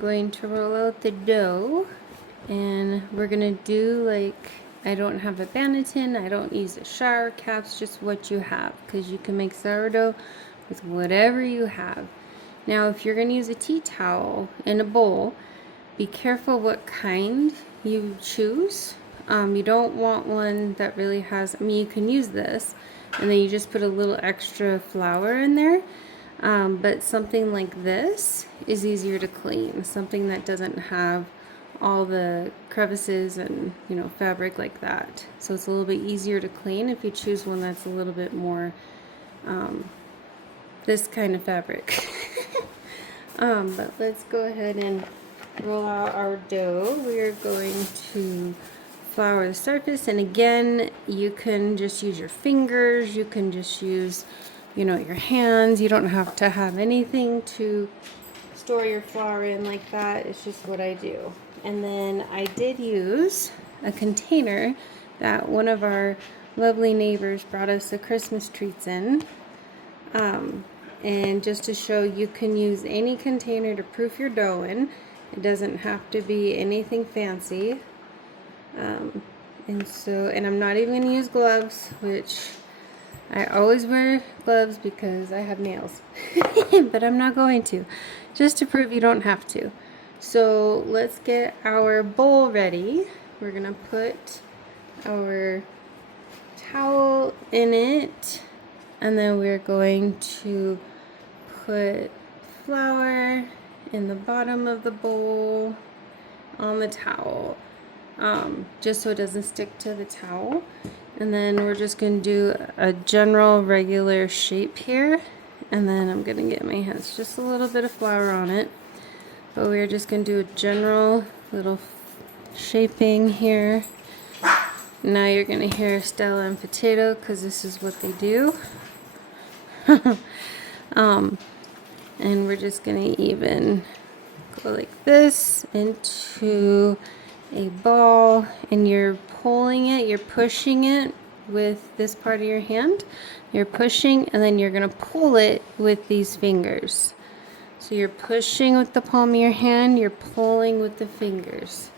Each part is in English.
going to roll out the dough, and we're gonna do like, I don't have a banneton, I don't use the shower caps, just what you have, because you can make sourdough with whatever you have. Now if you're gonna use a tea towel in a bowl, be careful what kind you choose. You don't want one that really has, I mean, you can use this and then you just put a little extra flour in there, but something like this is easier to clean, something that doesn't have all the crevices and, you know, fabric like that. So it's a little bit easier to clean if you choose one that's a little bit more this kind of fabric. But let's go ahead and roll out our dough. We are going to flour the surface, and again, you can just use your fingers, you can just use, you know, your hands. You don't have to have anything to store your flour in like that. It's just what I do. And then I did use a container that one of our lovely neighbors brought us the Christmas treats in. And just to show, you can use any container to proof your dough in. It doesn't have to be anything fancy. And I'm not even going to use gloves, which I always wear gloves because I have nails. But I'm not going to, just to prove you don't have to. So let's get our bowl ready. We're going to put our towel in it, and then we're going to put flour in the bottom of the bowl on the towel, just so it doesn't stick to the towel. And then we're just going to do a general regular shape here, and then I'm going to get my hands just a little bit of flour on it, but we're just going to do a general little shaping here. Now you're going to hear Stella and Potato because this is what they do. And we're just going to even go like this into a ball, and you're pulling it, you're pushing it with this part of your hand. You're pushing, and then you're going to pull it with these fingers. So you're pushing with the palm of your hand, you're pulling with the fingers.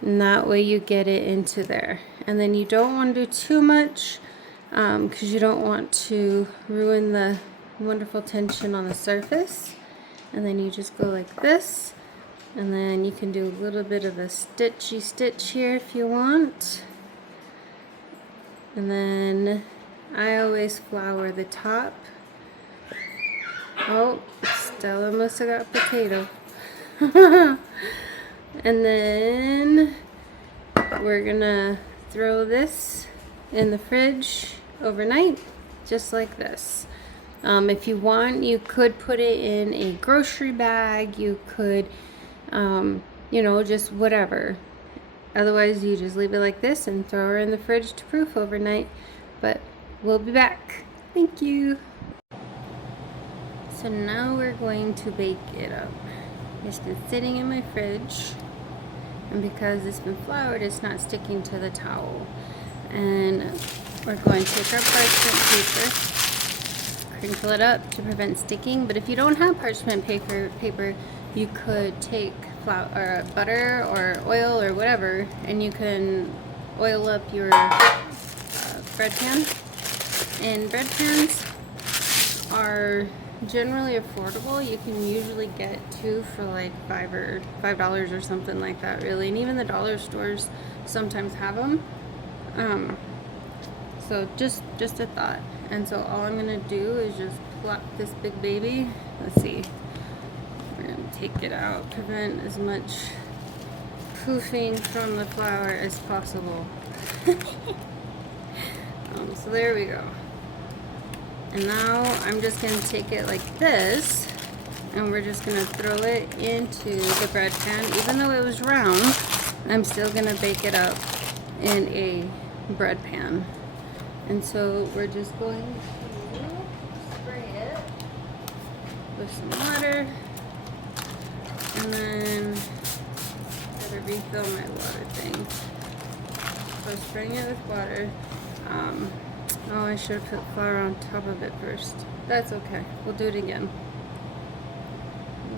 And that way you get it into there. And then you don't want to do too much because you don't want to ruin the wonderful tension on the surface. And then you just go like this. And then you can do a little bit of a stitchy stitch here if you want. And then I always flour the top. Oh, Stella must have got potato. And then we're gonna throw this in the fridge overnight, just like this. If you want, you could put it in a grocery bag. You could, you know, just whatever. Otherwise, you just leave it like this and throw her in the fridge to proof overnight. But we'll be back. Thank you. So now we're going to bake it up. It's been sitting in my fridge, and because it's been floured, it's not sticking to the towel. And we're going to take our parchment paper, crinkle it up to prevent sticking. But if you don't have parchment paper, you could take flour or butter or oil or whatever, and you can oil up your bread pan. And bread pans are generally affordable. You can usually get two for like $5 or something like that, really. And even the dollar stores sometimes have them. So just a thought. And so all I'm gonna do is just plop this big baby. Let's see. We're gonna take it out, prevent as much poofing from the flour as possible. So there we go. And now I'm just going to take it like this, and we're just going to throw it into the bread pan. Even though it was round, I'm still going to bake it up in a bread pan. And so we're just going to spray it with some water, and then gotta refill my water thing. So spraying it with water. Oh, I should have put flour on top of it first. That's okay. We'll do it again.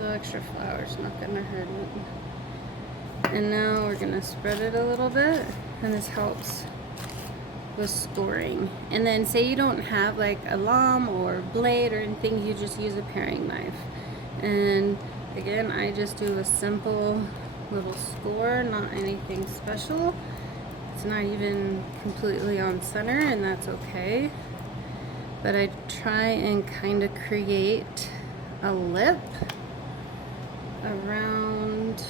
The extra flour's not gonna hurt it. And now we're gonna spread it a little bit, and this helps with scoring. And then say you don't have like a lame or blade or anything, you just use a paring knife. And again, I just do a simple little score, not anything special. It's not even completely on center, and that's okay. But I try and kind of create a lip around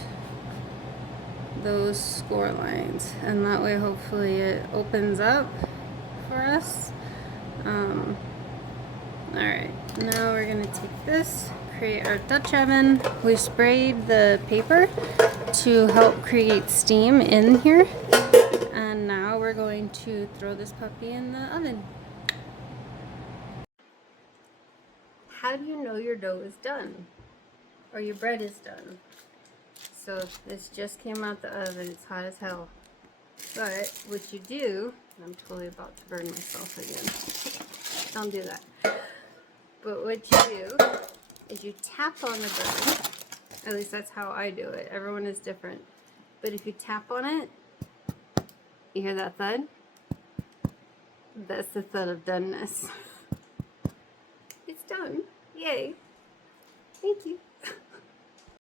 those score lines, and that way hopefully it opens up for us. Alright, now we're going to take this, create our Dutch oven. We sprayed the paper to help create steam in here, and now we're going to throw this puppy in the oven. How do you know your dough is done or your bread is done? So this just came out the oven, it's hot as hell. But what you do, I'm totally about to burn myself again. Don't do that. But what you do is you tap on the bread. At least that's how I do it. Everyone is different. But if you tap on it, you hear that thud? That's the thud of doneness. It's done. Yay. Thank you.